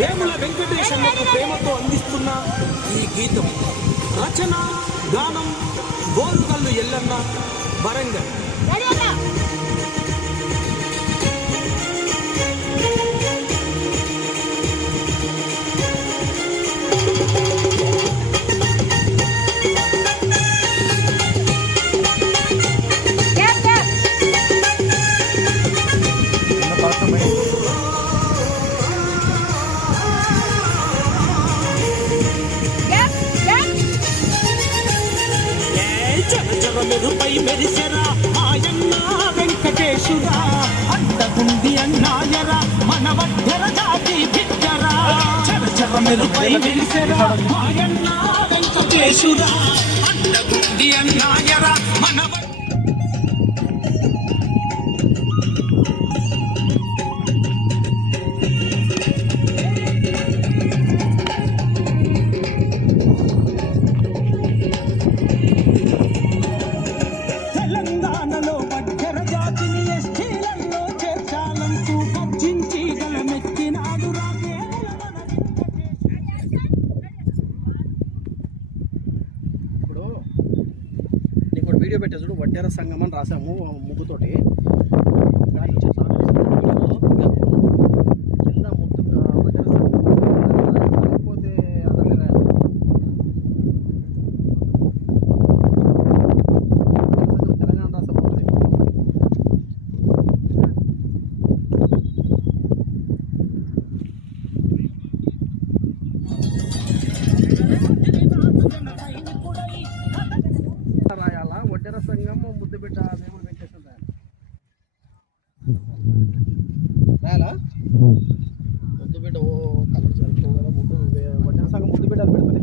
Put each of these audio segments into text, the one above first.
వేముల వెంకటేశన్నకు ప్రేమతో అందిస్తున్న ఈ గీతం రచన గానం గోరుకల్లు ఎల్లన్న వరంగల్. మెరుపై మెరిసెరా మాయన్న వెంకటేశురా, అంతకుంది అన్నాయరా మన వడ్డెర జాతి బిడ్డరా. చరచర మెరుపై మెరిసెరా మాయన్న వెంకటేశురా, అంతకుంది అన్నాయరా మన వీడియో పెట్టే చూడు వడ్డెర సంఘం అని రాసాము ముగ్గుతోటి. కింద ముద్దు వడ్డెర సంఘం లేకపోతే తెలంగాణ రాష్ట్రం ఉంటుంది. రాయాలా వడ్డెర సంఘం ముద్దుబిడ్డ వేముల వెంకటేశ్వర రాయాలా ముద్దుబిడ్డ ఓ కలర్ సరిపో కదా వడ్డెర సంఘం ముద్దుబిడ్డలు పెడతాయి,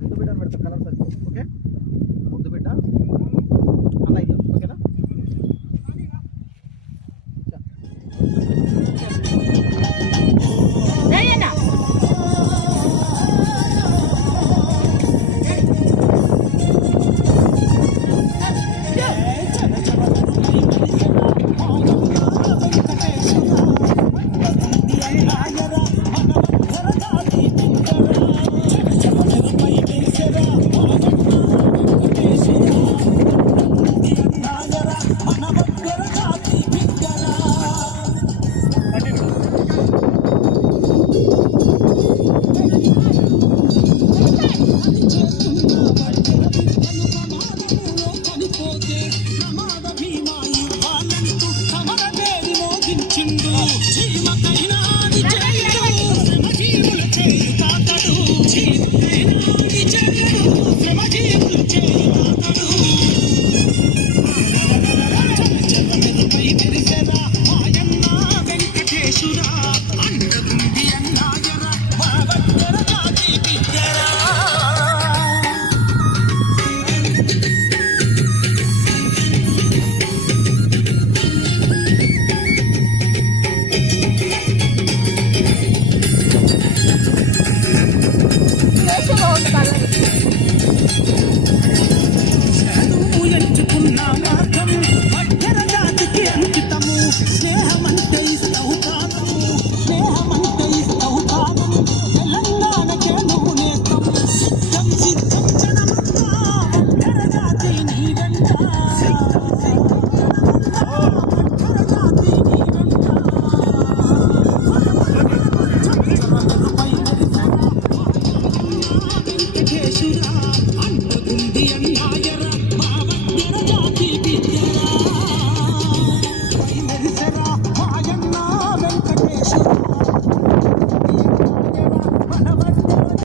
ముద్దుబిడ్డలు పెడతా కలర్ సరిపో. ఓకే ముద్దుబిడ్డ అన్న అయితే ఓకేనా.